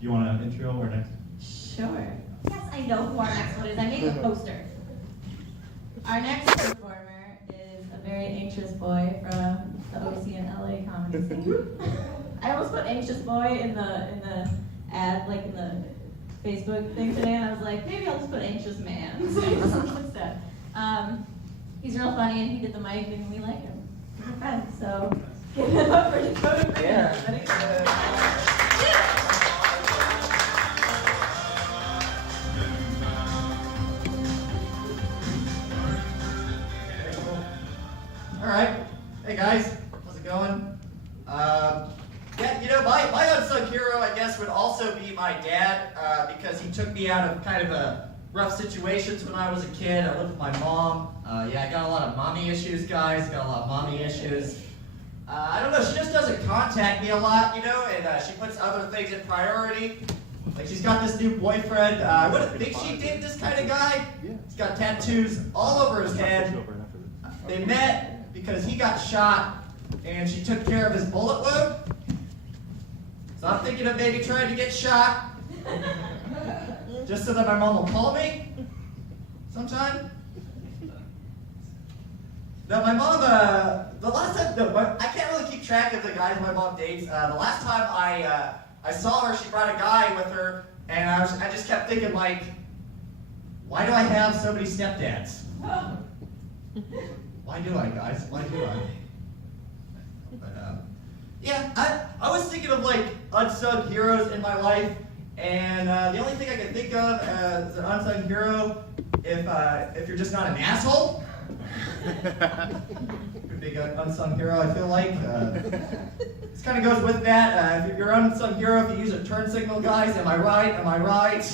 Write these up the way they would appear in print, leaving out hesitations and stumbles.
you want an intro or next? Sure. Yes, I know who our next one is. I made a poster. Our next performer is a very anxious boy from the OC and LA comedy scene. I almost put anxious boy in the ad, like in the Facebook thing today, and I was like, maybe I'll just put anxious man instead. He's real funny, and he did the mic, and we like him. We're friends, so give it up for Dakota Freeman. Yeah. All right. Hey guys, how's it going? Yeah, you know, my unsung hero, I guess, would also be my dad, because he took me out of kind of rough situations when I was a kid. I lived with my mom. Yeah, I got a lot of mommy issues, guys. Got a lot of mommy issues. I don't know, she just doesn't contact me a lot, you know, and she puts other things in priority. Like, she's got this new boyfriend. I wouldn't think she'd date this kind of guy. He's got tattoos all over his head. They met because he got shot, and she took care of his bullet wound. So I'm thinking of maybe trying to get shot, just so that my mom will call me sometime. No, my mom, the last time, I can't really keep track of the guys my mom dates. The last time I saw her, she brought a guy with her, and I just kept thinking, like, why do I have so many stepdads? Why do I, guys? Why do I? But, yeah, I was thinking of, like, unsung heroes in my life, and the only thing I can think of as an unsung hero, if you're just not an asshole, pretty big unsung hero, I feel like. This kind of goes with that. If you're an unsung hero, if you use a turn signal, guys, am I right? Am I right?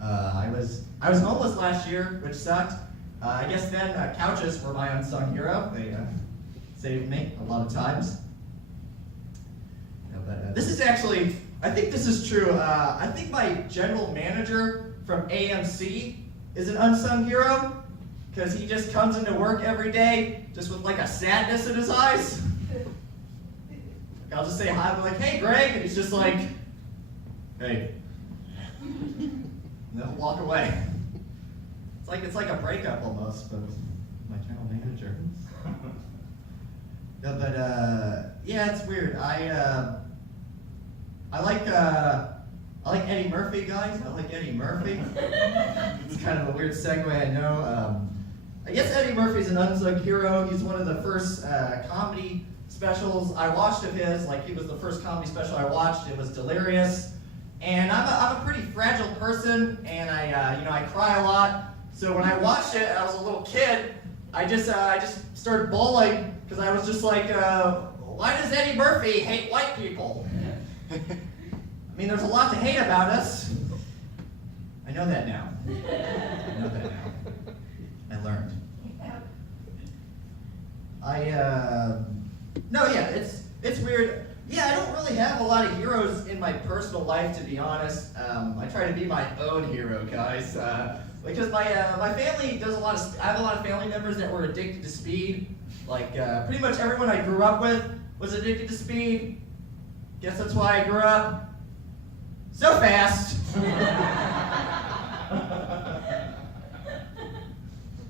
I was homeless last year, which sucked. I guess then couches were my unsung hero. They saved me a lot of times. But this is actually, I think this is true. I think my general manager from AMC is an unsung hero, because he just comes into work every day just with like a sadness in his eyes. I'll just say hi, I'm like, hey Greg, and he's just like, hey. And then he'll walk away. It's like a breakup almost, but with my general manager. No, but yeah, it's weird. I like Eddie Murphy, guys. I like Eddie Murphy. It's kind of a weird segue, I know. I guess Eddie Murphy's an unsung hero. He's one of the first comedy specials I watched of his. Like, he was the first comedy special I watched. It was Delirious. And I'm a pretty fragile person, and I cry a lot. So when I watched it, and I was a little kid, I just started bawling, because I was just like, why does Eddie Murphy hate white people? I mean, there's a lot to hate about us. I know that now. I know that now. I learned. No, yeah, it's weird. Yeah, I don't really have a lot of heroes in my personal life, to be honest. I try to be my own hero, guys. Because my family does I have a lot of family members that were addicted to speed. Like, pretty much everyone I grew up with was addicted to speed. Guess that's why I grew up so fast.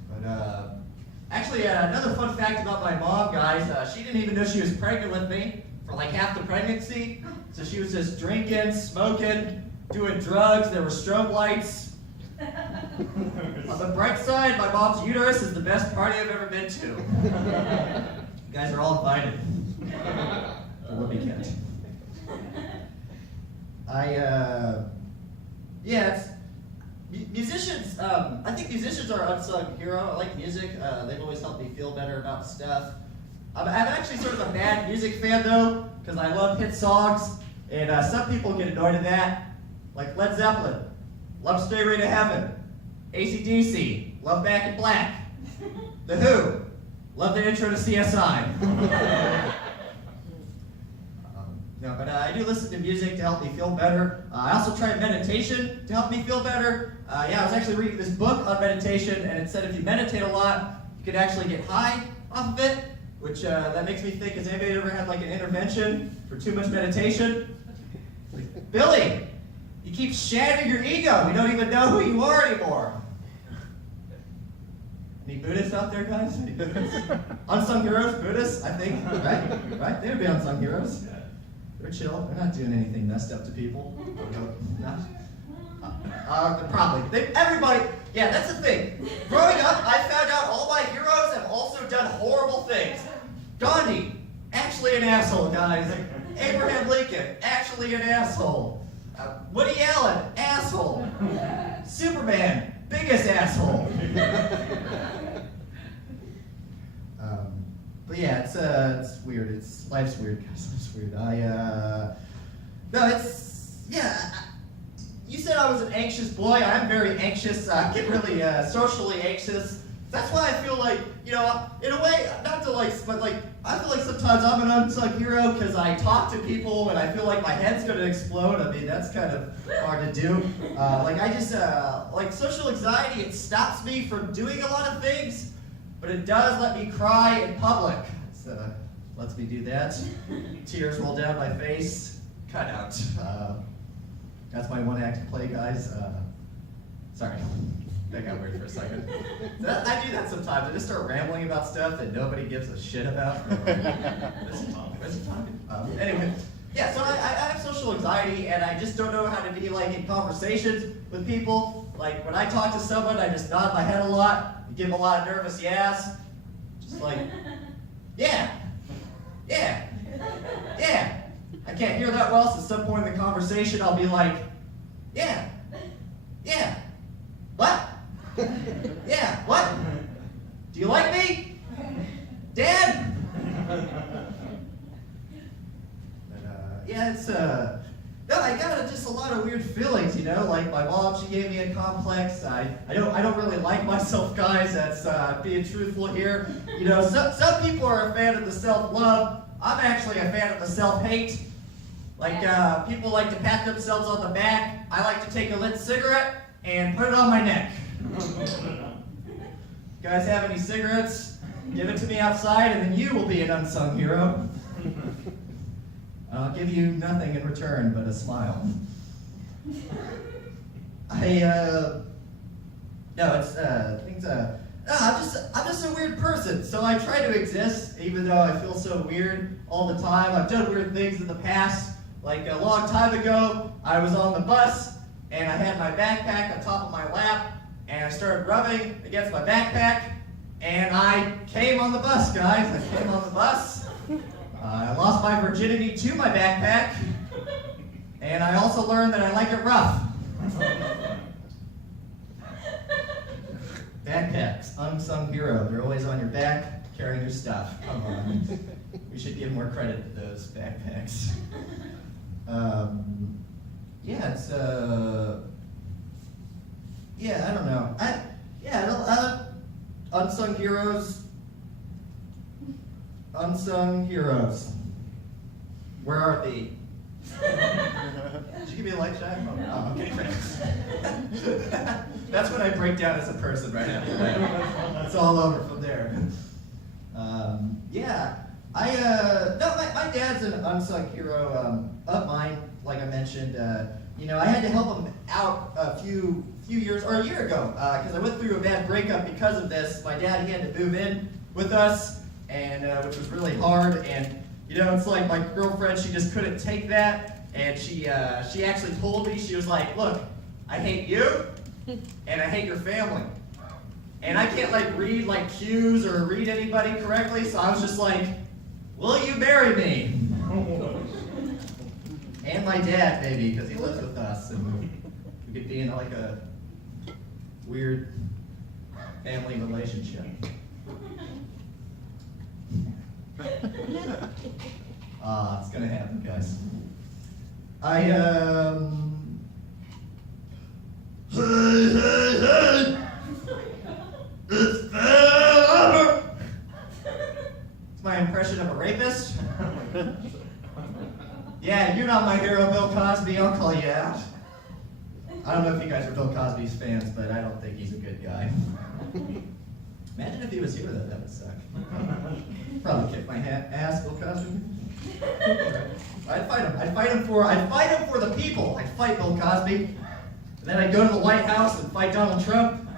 But actually, another fun fact about my mom, guys, she didn't even know she was pregnant with me for like half the pregnancy. So she was just drinking, smoking, doing drugs. There were strobe lights. On the bright side, my mom's uterus is the best party I've ever been to. You guys are all invited. The Whoopie cat. Yeah, it's musicians. I think musicians are an unsung hero. I like music. They've always helped me feel better about stuff. I'm actually sort of a bad music fan though, because I love hit songs, and some people get annoyed at that. Like Led Zeppelin, love Stairway to Heaven. AC/DC, love Back in Black. The Who, love the intro to CSI. No, but I do listen to music to help me feel better. I also try meditation to help me feel better. Yeah, I was actually reading this book on meditation, and it said if you meditate a lot, you could actually get high off of it, which that makes me think, has anybody ever had like an intervention for too much meditation? Like, Billy, you keep shattering your ego. We don't even know who you are anymore. Any Buddhists out there, guys? Any Buddhists? Unsung Heroes, Buddhists, I think, right? Right? They would be Unsung Heroes. They're chill. They're not doing anything messed up to people. No. Probably. Everybody, yeah, that's the thing. Growing up, I found out all my heroes have also done horrible things. Gandhi, actually an asshole, guys. Abraham Lincoln, actually an asshole. Woody Allen, asshole. Superman, biggest asshole. But yeah, it's weird. Life's weird, guys. Life's weird. You said I was an anxious boy. I'm very anxious. I get really socially anxious. That's why I feel like, in a way, not to but I feel like sometimes I'm an unsung hero because I talk to people and I feel like my head's gonna explode. I mean, that's kind of hard to do. Social anxiety, it stops me from doing a lot of things, but it does let me cry in public. So lets me do that. Tears roll down my face. Cut out. That's my one act play, guys. Sorry, that got weird for a second. I do that sometimes. I just start rambling about stuff that nobody gives a shit about. What's he talking? Anyway, yeah, so I have social anxiety, and I just don't know how to be in conversations with people. Like, when I talk to someone, I just nod my head a lot, give a lot of nervous yes. Just yeah. I can't hear that well, so at some point in the conversation, I'll be like, yeah. What? Yeah, what? Do you like me? Dad? I got just a lot of weird feelings, like my mom, she gave me a complex. I don't really like myself, guys. That's being truthful here. Some people are a fan of the self-love. I'm actually a fan of the self-hate. People like to pat themselves on the back. I like to take a lit cigarette and put it on my neck. Guys have any cigarettes? Give it to me outside, and then you will be an unsung hero. I'll give you nothing in return but a smile. I'm just a weird person, so I try to exist, even though I feel so weird all the time. I've done weird things in the past. Like a long time ago, I was on the bus, and I had my backpack on top of my lap, and I started rubbing against my backpack, and I came on the bus, guys. I came on the bus. I lost my virginity to my backpack, and I also learned that I like it rough. Backpacks, unsung hero. They're always on your back, carrying your stuff. Come on. We should give more credit to those backpacks. I don't know. Unsung heroes. Unsung heroes. Where are they? Did you give me a light shot? Oh, okay, thanks. That's when I break down as a person right after that. It's all over from there. My dad's an unsung hero of mine, like I mentioned. I had to help him out a few years, or a year ago, because I went through a bad breakup because of this. My dad, he had to move in with us, and which was really hard. And it's like my girlfriend, she just couldn't take that, and she actually told me, she was like, look, I hate you, and I hate your family. And I can't read cues or read anybody correctly, so I was just like, will you marry me? And my dad, maybe, because he lives with us, and we could be in a weird family relationship. It's gonna happen, guys. It's my impression of a rapist. Yeah, you're not my hero, Bill Cosby. I'll call you out. I don't know if you guys are Bill Cosby's fans, but I don't think he's a good guy. Imagine if he was here, though. That would suck. Probably kick my ass, Bill Cosby. I'd fight him. I'd fight him for the people. I'd fight Bill Cosby. And then I'd go to the White House and fight Donald Trump.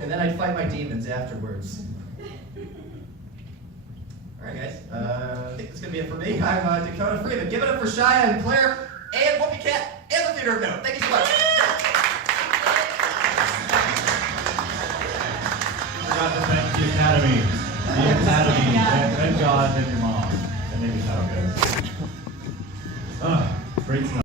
And then I'd fight my demons afterwards. Alright guys, I think that's going to be it for me. I'm Dakota Freeman. Give it up for Shia and Claire and Whoopie Cat and the Theater of Note. Thank you so much. Forgot to thank the Academy. The Academy. Thank God and your mom. And maybe how it goes. Great stuff.